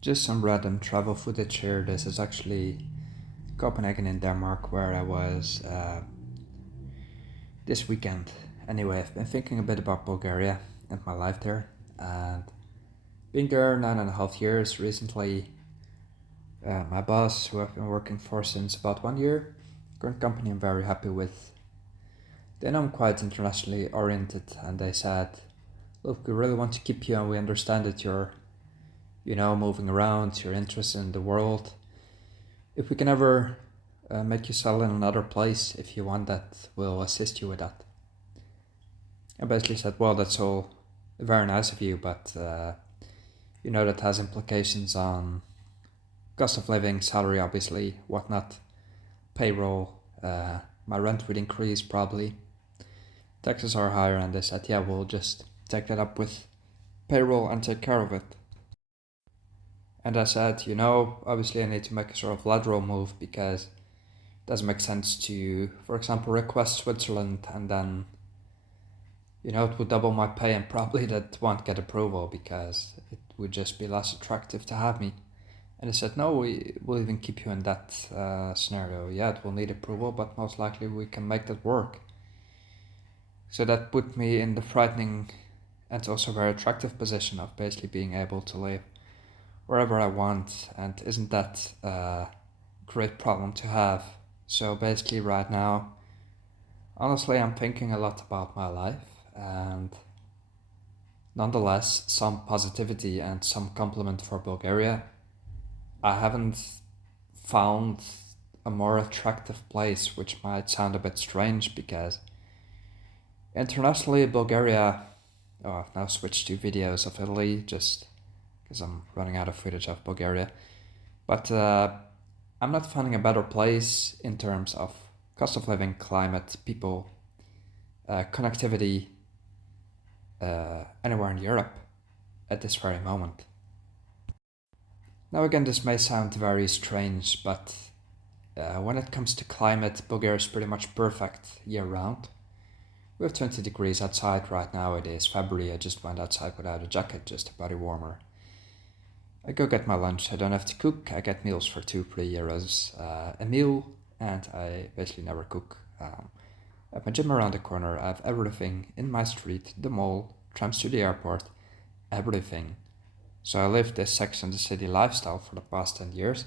Just some random travel footage here. This is actually Copenhagen in Denmark, where I was this weekend. Anyway, I've been thinking a bit about Bulgaria and my life there, and being there 9.5 years recently. My boss, who I've been working for since about 1 year, current company I'm very happy with. They know I'm quite internationally oriented, and they said, "Look, we really want to keep you, and we understand that you're, moving around, you're interested in the world. If we can ever make you settle in another place, if you want that, we'll assist you with that." I basically said, "Well, that's all very nice of you, but that has implications on cost of living, salary, obviously, whatnot, payroll. My rent would increase probably. Taxes are higher," and they said, "Yeah, we'll just take that up with payroll and take care of it." And I said, obviously I need to make a sort of lateral move because it doesn't make sense to, for example, request Switzerland and then, it would double my pay and probably that won't get approval because it would just be less attractive to have me. And they said, "No, we'll even keep you in that scenario. Yeah, it will need approval, but most likely we can make that work." So that put me in the frightening and also very attractive position of basically being able to live wherever I want. And isn't that a great problem to have? So basically right now, honestly, I'm thinking a lot about my life, and nonetheless, some positivity and some compliment for Bulgaria. I haven't found a more attractive place, which might sound a bit strange because internationally, Bulgaria, I've now switched to videos of Italy just because I'm running out of footage of Bulgaria. But I'm not finding a better place in terms of cost of living, climate, people, connectivity, anywhere in Europe at this very moment. Now again, this may sound very strange, but when it comes to climate, Bulgaria is pretty much perfect year round. We have 20 degrees outside right now. It is February. I just went outside without a jacket, just a body warmer. I go get my lunch. I don't have to cook. I get meals for 2-3 euros a meal, and I basically never cook. At my gym around the corner, I have everything in my street, the mall, trams to the airport, everything. So I live this Sex and the City lifestyle for the past 10 years,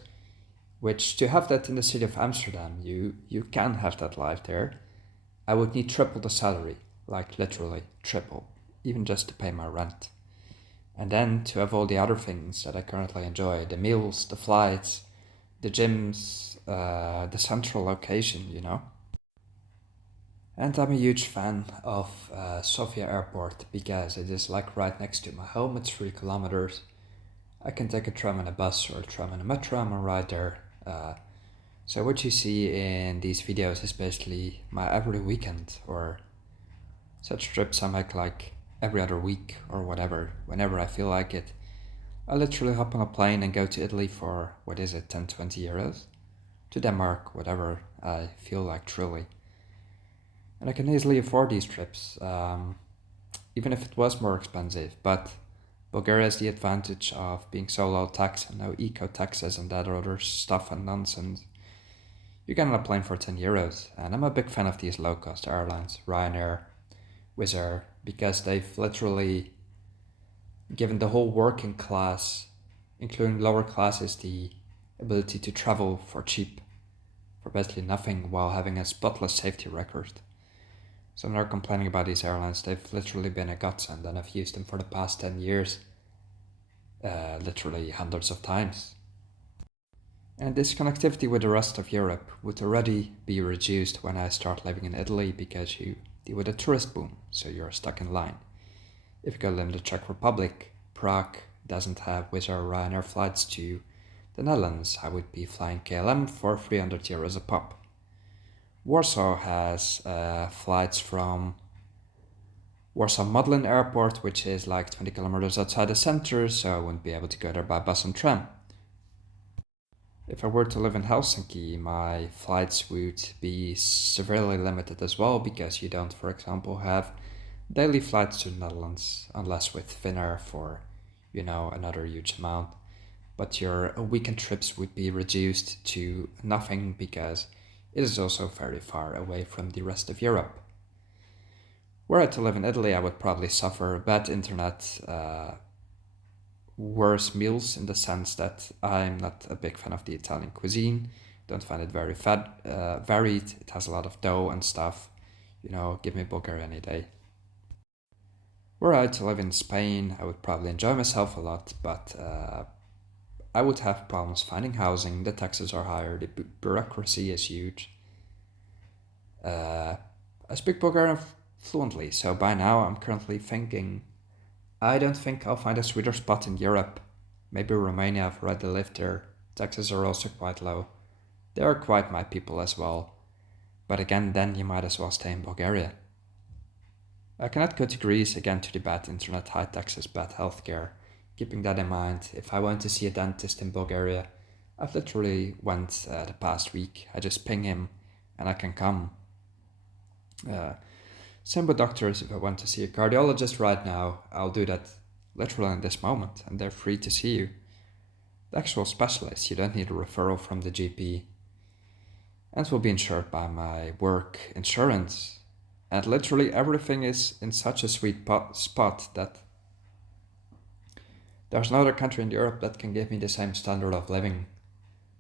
which to have that in the city of Amsterdam, you can have that life there. I would need triple the salary, like literally triple, even just to pay my rent. And then to have all the other things that I currently enjoy, the meals, the flights, the gyms, the central location. And I'm a huge fan of Sofia Airport because it is like right next to my home. It's 3 kilometers. I can take a tram and a bus or a tram and a metro. I'm right there. So what you see in these videos is basically my every weekend, or such trips I make like every other week or whatever, whenever I feel like it. I literally hop on a plane and go to Italy for, what is it, 10, 20 euros? To Denmark, whatever I feel like truly. And I can easily afford these trips, even if it was more expensive. But Bulgaria has the advantage of being so low tax and no eco taxes and that other stuff and nonsense. You get on a plane for 10 euros, and I'm a big fan of these low cost airlines, Ryanair, Wizz Air, because they've literally given the whole working class, including lower classes, the ability to travel for cheap, for basically nothing, while having a spotless safety record. So I'm not complaining about these airlines. They've literally been a godsend, and I've used them for the past 10 years, literally hundreds of times. And this connectivity with the rest of Europe would already be reduced when I start living in Italy because you deal with a tourist boom, so you're stuck in line. If you go live in the Czech Republic, Prague doesn't have Wizz Air or Ryanair flights to the Netherlands. I would be flying KLM for 300 euros a pop. Warsaw has flights from Warsaw Modlin Airport, which is like 20 kilometers outside the center, so I wouldn't be able to go there by bus and tram. If I were to live in Helsinki, my flights would be severely limited as well because you don't, for example, have daily flights to the Netherlands unless with Finnair for, another huge amount. but your weekend trips would be reduced to nothing because it is also very far away from the rest of Europe. Were I to live in Italy, I would probably suffer bad internet, worse meals in the sense that I'm not a big fan of the Italian cuisine. Don't find it very varied. It has a lot of dough and stuff. Give me Bulgaria any day. Were I to live in Spain, I would probably enjoy myself a lot, but I would have problems finding housing. The taxes are higher, the bureaucracy is huge. I speak Bulgarian fluently, so by now I'm currently thinking I don't think I'll find a sweeter spot in Europe. Maybe Romania, I've already lived there. Taxes are also quite low. They are quite my people as well. But again, then you might as well stay in Bulgaria. I cannot go to Greece again to the bad internet, high taxes, bad healthcare. Keeping that in mind, if I want to see a dentist in Bulgaria, I've literally went the past week. I just ping him and I can come. Same with doctors. If I want to see a cardiologist right now, I'll do that literally in this moment and they're free to see you. The actual specialist, you don't need a referral from the GP. And it will be insured by my work insurance. And literally everything is in such a sweet spot that there's no other country in Europe that can give me the same standard of living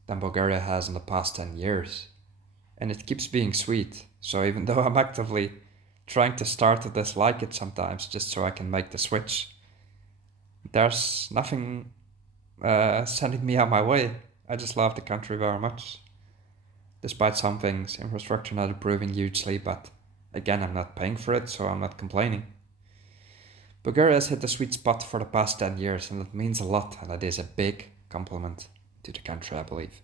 than Bulgaria has in the past 10 years. And it keeps being sweet. So even though I'm actively trying to start to dislike it sometimes just so I can make the switch, there's nothing sending me on my way. I just love the country very much. Despite some things, infrastructure not improving hugely, but again, I'm not paying for it, so I'm not complaining. Bulgaria has hit the sweet spot for the past 10 years, and it means a lot, and it is a big compliment to the country, I believe.